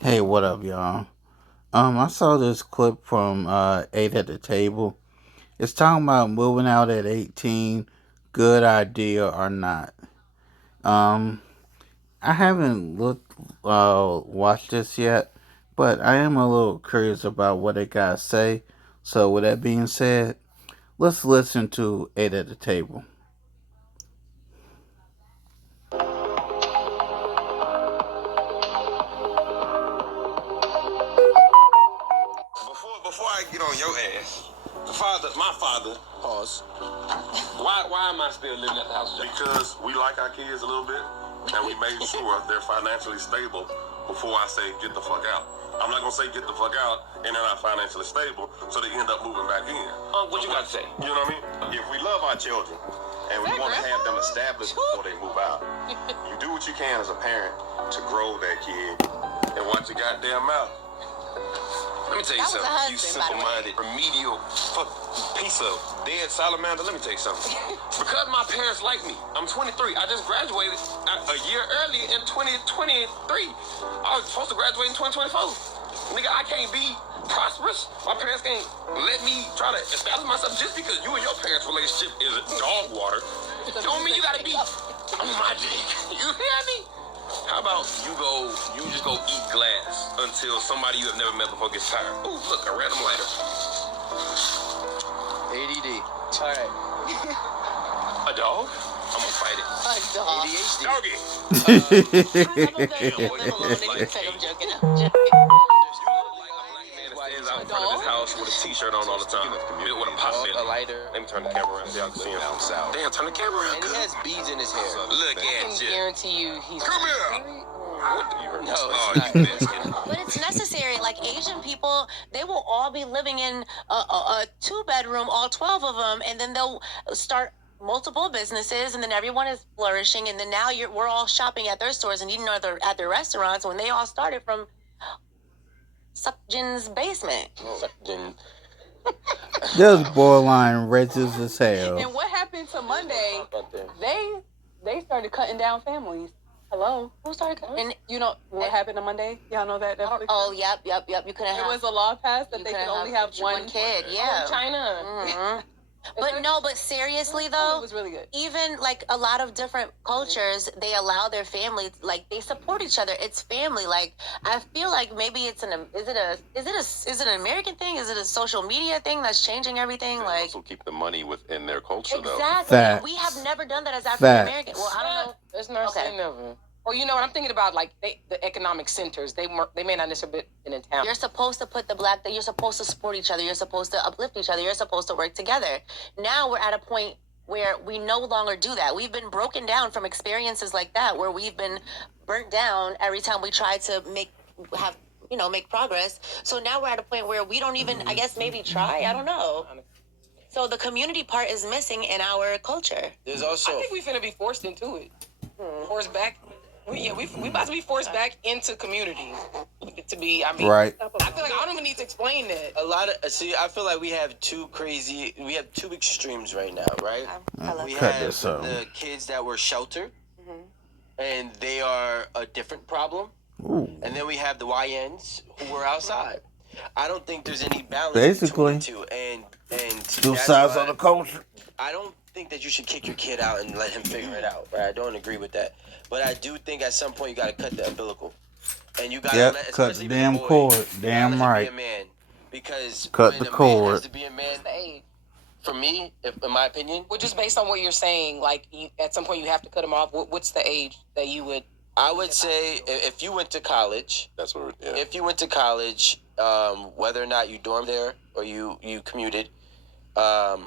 Hey, what up, y'all? I saw this clip from Eight at the Table. It's talking about moving out at 18, good idea or not. Um, I haven't watched this yet, but I am a little curious about what they gotta say. So, with that being said, let's listen to Eight at the Table. Before I get on your ass, my father, pause. Why am I still living at the house? Because we like our kids a little bit, and we made sure they're financially stable before I say get the fuck out. I'm not gonna say get the fuck out and they're not financially stable, so they end up moving back in. What you got to say? You know what I mean? If we love our children and we want to have them established before they move out, you do what you can as a parent to grow that kid and watch your goddamn mouth. Let me tell you something, you simple-minded, remedial piece of dead salamander. Let me tell you something. Because my parents like me, I'm 23. I just graduated a year early in 2023. I was supposed to graduate in 2024. Nigga, I can't be prosperous. My parents can't let me try to establish myself just because you and your parents' relationship is dog water. Don't mean you gotta be on my dick. You hear me? How about you just go eat glass until somebody you have never met before gets tired? Ooh, look, a random lighter. ADD. All right. A dog? I'm gonna fight it. A dog. ADHD. Doggy. I'm joking. I'm joking. You look like a black man that stands out in front of his house with a t-shirt on all the time. Built with a pot belly. A lighter. Let me turn the camera around so y'all can see him. Damn, turn the camera around. And he has beads in his hair. Look at you. I can guarantee you he's... Come here! What do you heard? No, but it's necessary. Like Asian people, they will all be living in a two-bedroom, all 12 of them, and then they'll start multiple businesses, and then everyone is flourishing, and then now we're all shopping at their stores and eating at their restaurants when they all started from Sukjin's basement. Sukjin. This borderline racist as hell. And what happened to Monday? They started cutting down families. Hello, who started cutting? And you know what happened on Monday? Y'all know that? Oh, yep. You couldn't have. It was a law passed that they could only have one kid. Yeah, China. Mm-hmm. But seriously though, it was really good. Even like a lot of different cultures, they allow their families, like they support each other. It's family. Like I feel like maybe is it an American thing? Is it a social media thing that's changing everything? They like also keep the money within their culture, exactly. though. Facts. We have never done that as African American. Well, I don't know. There's no saying never. Well, you know what I'm thinking about, like the economic centers. They may not necessarily be in town. You're supposed to put you're supposed to support each other. You're supposed to uplift each other. You're supposed to work together. Now we're at a point where we no longer do that. We've been broken down from experiences like that, where we've been burnt down every time we try to make progress. So now we're at a point where we don't even, I guess, maybe try. I don't know. So the community part is missing in our culture. There's also. I think we finna be forced into it. Forced back. We about to be forced back into community to be. I mean, Right. I feel like I don't even need to explain that. I feel like we have two extremes right now, right? We Cut have this out. the kids that were sheltered, and they are a different problem. Ooh. And then we have the YNs who were outside. I don't think there's any balance Basically. between the two. And Two sides of the culture. I don't think that you should kick your kid out and let him figure it out. Right? I don't agree with that. But I do think at some point you gotta cut the umbilical, and you gotta cut the damn cord. Damn right. Be a man, because Cut when the a cord. man has to be a man, for me, in my opinion, Well, just based on what you're saying, like at some point you have to cut them off. What's the age that you would? I would say if you went to college, That's what. Yeah. if you went to college, whether or not you dormed there or you commuted, 3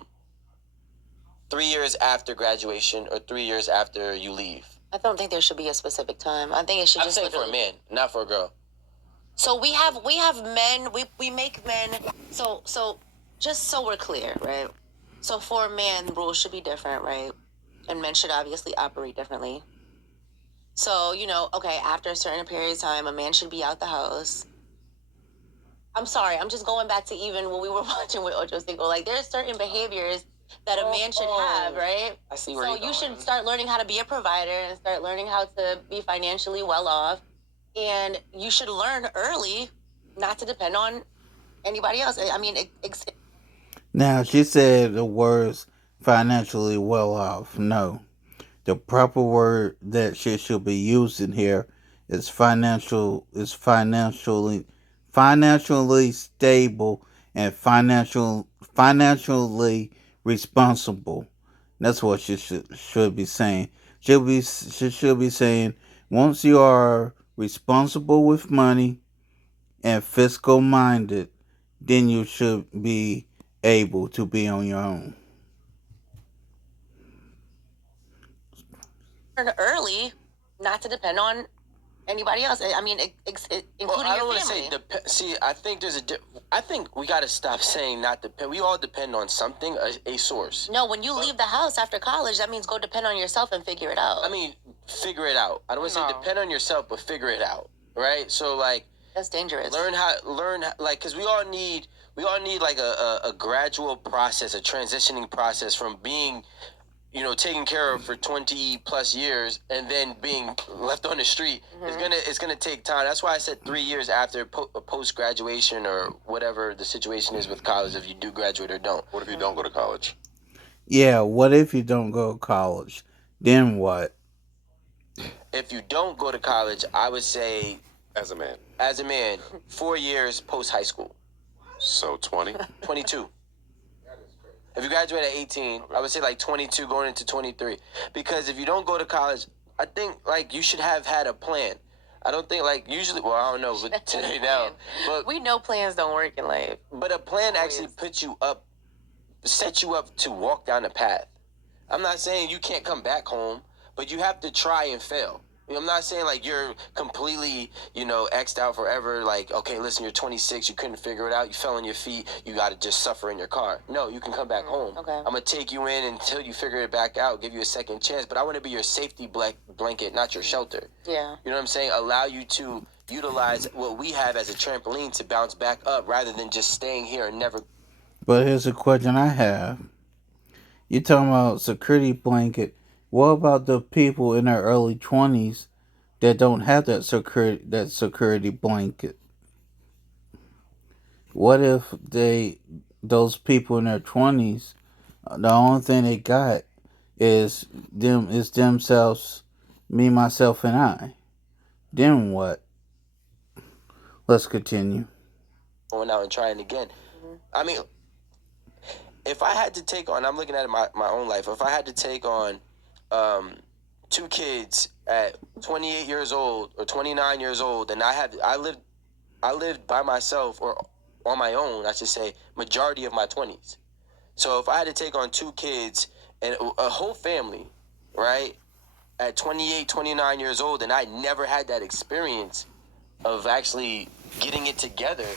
years after graduation or 3 years after you leave. I don't think there should be a specific time. I think it should I'm just saying for a man, not for a girl. So we have men. We make men. So just so we're clear, right? So for a man, the rules should be different, right? And men should obviously operate differently. So okay, after a certain period of time, a man should be out the house. I'm sorry, I'm just going back to even when we were watching with Ocho Cinco. Like there's certain behaviors that a man should have, right? I see where So you should start learning how to be a provider and start learning how to be financially well off. And you should learn early not to depend on anybody else. I mean, Now, she said the words financially well off. No. The proper word that she should be using here is financially stable and financially responsible. That's what she should be saying. She should be saying once you are responsible with money and fiscal minded, then you should be able to be on your own. learn early not to depend on anybody else. I mean, including I don't your want to family. say see. I think I think we got to stop saying not depend. We all depend on something, a source. No, when you leave the house after college, that means go depend on yourself and figure it out. I mean, figure it out. I don't want to say depend on yourself, but figure it out. Right? So like, that's dangerous. learn like, because we all need like a gradual process, a transitioning process from being, taken care of for 20 plus years and then being left on the street. It's gonna take time. That's why I said 3 years after post graduation or whatever the situation is with college, if you do graduate or don't. What if you don't go to college? Yeah, what if you don't go to college? Then what? If you don't go to college, I would say As a man. 4 years post high school. So 20? 22. If you graduate at 18, I would say like 22 going into 23. Because if you don't go to college, I think like you should have had a plan. I don't think like usually, well, I don't know, but today now, but We know plans don't work in life. a plan actually sets you up to walk down the path. I'm not saying you can't come back home, but you have to try and fail. I'm not saying like you're completely, X'd out forever. Like, okay, listen, you're 26, you couldn't figure it out, you fell on your feet, you got to just suffer in your car. No, you can come back home. Okay. I'm going to take you in until you figure it back out, give you a second chance, but I want to be your safety blanket, not your shelter. Yeah. You know what I'm saying? Allow you to utilize what we have as a trampoline to bounce back up rather than just staying here and never. But here's a question I have. You talking about security blanket. What about the people in their early 20s that don't have that security blanket? What if those people in their 20s, the only thing they got is themselves, me, myself, and I? Then what? Let's continue. Going out and trying again. I mean, if I had to take on, I'm looking at my own life. If I had to take on 2 kids at 28 years old or 29 years old, and I lived by myself or on my own, I should say, majority of my 20s. So if I had to take on 2 kids and a whole family, right, at 28, 29 years old, and I never had that experience of actually getting it together,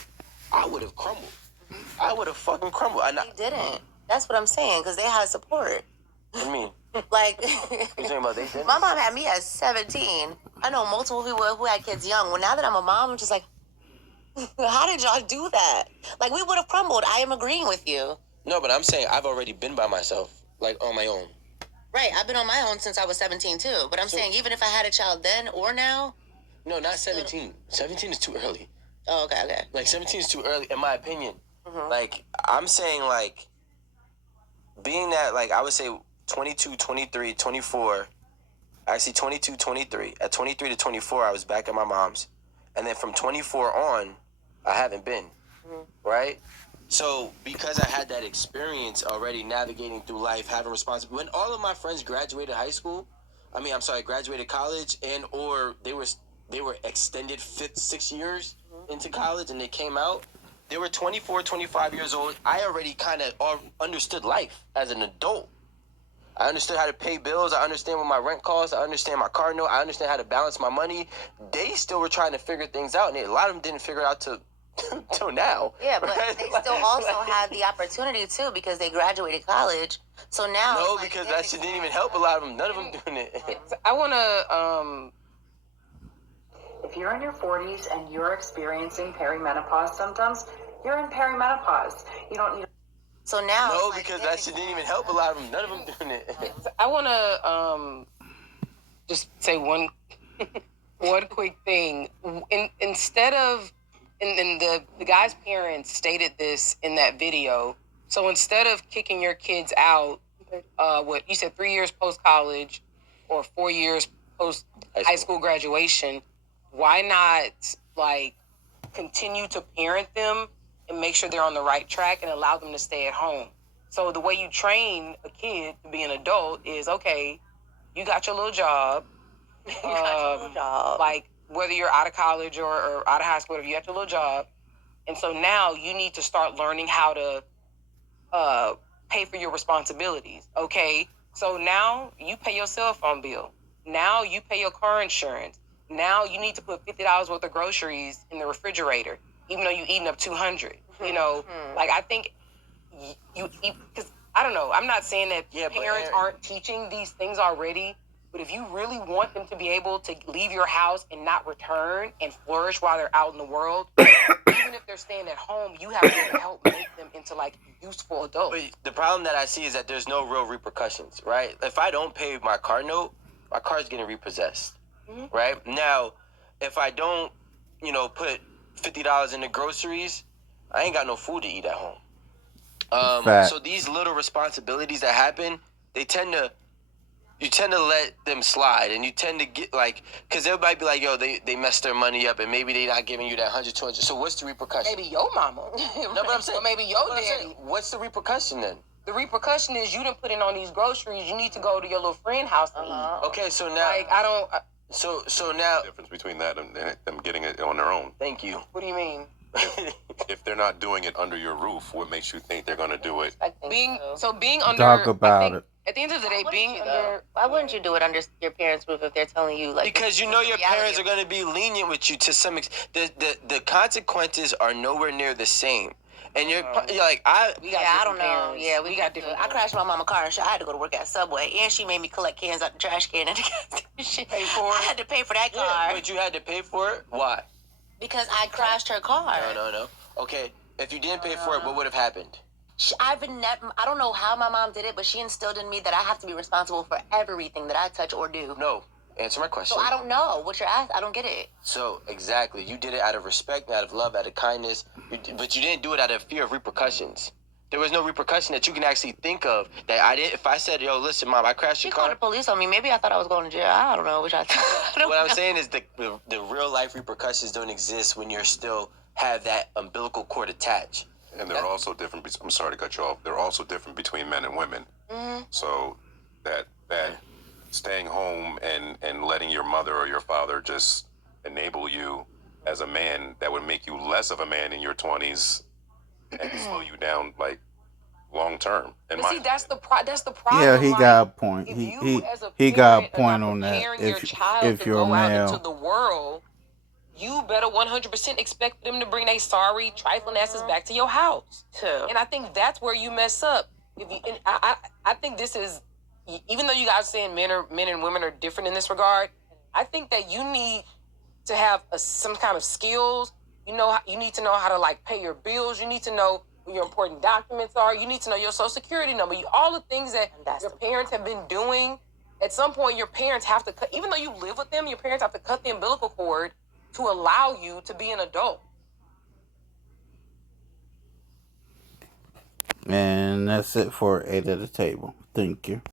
I would have crumbled. I would have fucking crumbled. They didn't. That's what I'm saying, because they had support. What do you mean? Like, You talking about they did? my mom had me at 17. I know multiple people who had kids young. Well, now that I'm a mom, I'm just like, how did y'all do that? Like, we would have crumbled. I am agreeing with you. No, but I'm saying I've already been by myself, like on my own. Right. I've been on my own since I was 17, too. But I'm saying even if I had a child then or now. No, not 17. 17 is too early. Oh, okay. Like 17 is too early, in my opinion. Like I'm saying, like being that, like I would say 22, 23, 24. Actually, 22, 23. At 23 to 24, I was back at my mom's, and then from 24 on, I haven't been. Right. So because I had that experience already navigating through life, having responsibility. When all of my friends graduated high school, graduated college, and or they were extended 6 years into college, and they came out. They were 24, 25 years old. I already kind of understood life as an adult. I understood how to pay bills. I understand what my rent costs. I understand my car note. I understand how to balance my money. They still were trying to figure things out, and a lot of them didn't figure it out till now. Yeah, but they still also had the opportunity, too, because they graduated college. So now... No, because that shit didn't even help a lot of them. None of them doing it. I want to... If you're in your 40s and you're experiencing perimenopause symptoms, you're in perimenopause. You don't need... So now... No, because that shit didn't even help a lot of them. None of them doing it. I want to just say one one quick thing. Instead of, and the guy's parents stated this in that video. So instead of kicking your kids out, what you said, 3 years post college or 4 years post high school graduation, why not like continue to parent them and make sure they're on the right track and allow them to stay at home? So the way you train a kid to be an adult is, okay, you got your little job. Like whether you're out of college or out of high school, whatever, you got your little job. And so now you need to start learning how to pay for your responsibilities. Okay. So now you pay your cell phone bill. Now you pay your car insurance. Now you need to put $50 worth of groceries in the refrigerator, even though you're eating up 200. You know, like I think you eat, because I don't know. I'm not saying that parents aren't teaching these things already, but if you really want them to be able to leave your house and not return and flourish while they're out in the world, even if they're staying at home, you have to help make them into like useful adults. But the problem that I see is that there's no real repercussions, right? If I don't pay my car note, my car's getting repossessed, right? Now, if I don't, put $50 in the groceries, I ain't got no food to eat at home. So these little responsibilities that happen, you tend to let them slide, and you tend to get like, because they might be like, yo, they messed their money up, and maybe they not giving you that 100, 200. So what's the repercussion? Maybe your mama. No, but I'm saying, or maybe your daddy. What's the repercussion then? The repercussion is you didn't put in on these groceries. You need to go to your little friend house to eat. Okay, so now, Like I don't. so now, The difference between that and them getting it on their own. thank you. What do you mean? If they're not doing it under your roof, what makes you think they're going to do it? Being under. Talk about I think, it. At the end of the day, being Why under. Why wouldn't you do it under your parents' roof if they're telling you like? Because you know your parents are going to be lenient with you to some extent. The consequences are nowhere near the same. And you're like, I don't know. parents. Yeah, We got different I crashed my mama's car and shit. I had to go to work at Subway, and she made me collect cans out the trash can and the gas station. Pay for I it? had to pay for that car yeah, but you had to pay for it? Why? because I crashed her car. No. Okay, if you didn't pay for it, what would have happened? I don't know how my mom did it, but she instilled in me that I have to be responsible for everything that I touch or do. No. Answer my question. So I don't know what you're asking. I don't get it. So, exactly. You did it out of respect, out of love, out of kindness, but you didn't do it out of fear of repercussions. There was no repercussion that you can actually think of that I didn't. If I said, yo, listen, Mom, I crashed She your called car. the police on me. Maybe I thought I was going to jail. I don't know, which I don't What I'm know. saying is the real life repercussions don't exist when you're still have that umbilical cord attached. And they're also different. I'm sorry to cut you off. They're also different between men and women. So that staying home and letting your mother or your father just enable you as a man, that would make you less of a man in your 20s and slow you down like long term. And But see, that's the problem. Yeah, he like, got a point. If He you, as a he got a parent, are point not on that. preparing your child If to you're a go out into male, the world, you better 100% expect them to bring their sorry, trifling asses back to your house. And I think that's where you mess up. If you, and I think this is, even though you guys are saying men and women are different in this regard, I think that you need to have some kind of skills. You need to know how to like pay your bills. You need to know what your important documents are. You need to know your social security number. All the things that your parents have been doing. At some point, your parents have to cut. Even though you live with them, your parents have to cut the umbilical cord to allow you to be an adult. and that's it for 8 at the table. Thank you.